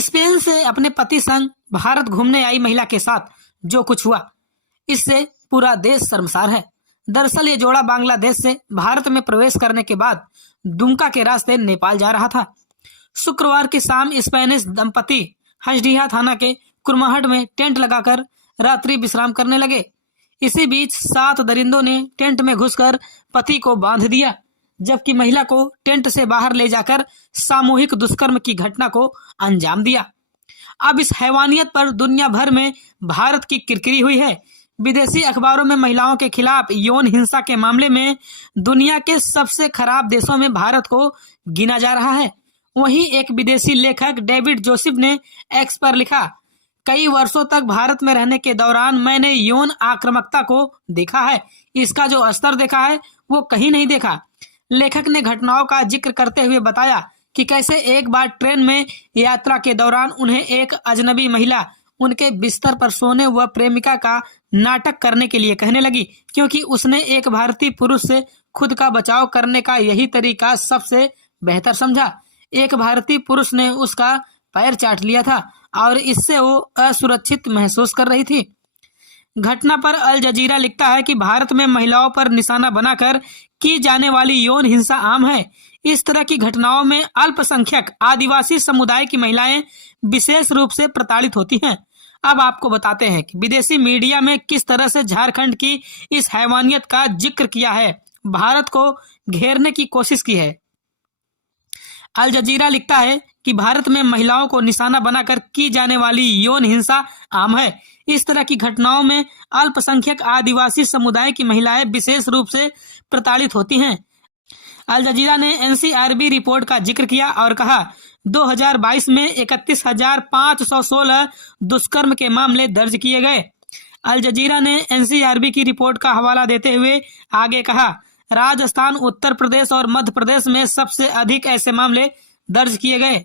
Spain से अपने पति संग भारत घूमने आई महिला के साथ जो कुछ हुआ, इससे पूरा देश शर्मसार है। दरअसल ये जोड़ा बांग्लादेश से भारत में प्रवेश करने के बाद दुमका के रास्ते नेपाल जा रहा था। शुक्रवार की शाम स्पेनिश दंपति हंसडीहा थाना के कुरमाहट में टेंट लगाकर रात्रि विश्राम करने लगे। इसी बीच 7 दरिंदों ने टेंट में घुसकर पति को बांध दिया, जबकि महिला को टेंट से बाहर ले जाकर सामूहिक दुष्कर्म की घटना को अंजाम दिया। अब इस हैवानियत पर दुनिया भर में भारत की किरकिरी हुई है। विदेशी अखबारों में महिलाओं के खिलाफ यौन हिंसा के मामले में दुनिया के सबसे खराब देशों में भारत को गिना जा रहा है। वहीं एक विदेशी लेखक डेविड जोसेफ ने एक्स पर लिखा, कई वर्षों तक भारत में रहने के दौरान मैंने यौन आक्रामकता को देखा है, इसका जो स्तर देखा है वो कहीं नहीं देखा। लेखक ने घटनाओं का जिक्र करते हुए बताया कि कैसे एक बार ट्रेन में यात्रा के दौरान उन्हें एक अजनबी महिला उनके बिस्तर पर सोने व प्रेमिका का नाटक करने के लिए कहने लगी, क्योंकि उसने एक भारतीय पुरुष से खुद का बचाव करने का यही तरीका सबसे बेहतर समझा। एक भारतीय पुरुष ने उसका पैर चाट लिया था और इससे वो असुरक्षित महसूस कर रही थी। घटना पर अल जजीरा लिखता है कि भारत में महिलाओं पर निशाना बनाकर की जाने वाली यौन हिंसा आम है। इस तरह की घटनाओं में अल्पसंख्यक आदिवासी समुदाय की महिलाएं विशेष रूप से प्रताड़ित होती हैं। अब आपको बताते हैं कि विदेशी मीडिया में किस तरह से झारखंड की इस हैवानियत का जिक्र किया है, भारत को घेरने की कोशिश की है। अल जजीरा लिखता है कि भारत में महिलाओं को निशाना बनाकर की जाने वाली यौन हिंसा आम है। इस तरह की घटनाओं में अल्पसंख्यक आदिवासी समुदाय की महिलाएं विशेष रूप से प्रताड़ित होती हैं। अल जजीरा ने एनसीआरबी रिपोर्ट का जिक्र किया और कहा, 2022 में 31,516 दुष्कर्म के मामले दर्ज किए गए। अल जजीरा ने एनसीआरबी की रिपोर्ट का हवाला देते हुए आगे कहा, राजस्थान, उत्तर प्रदेश और मध्य प्रदेश में सबसे अधिक ऐसे मामले दर्ज किए गए।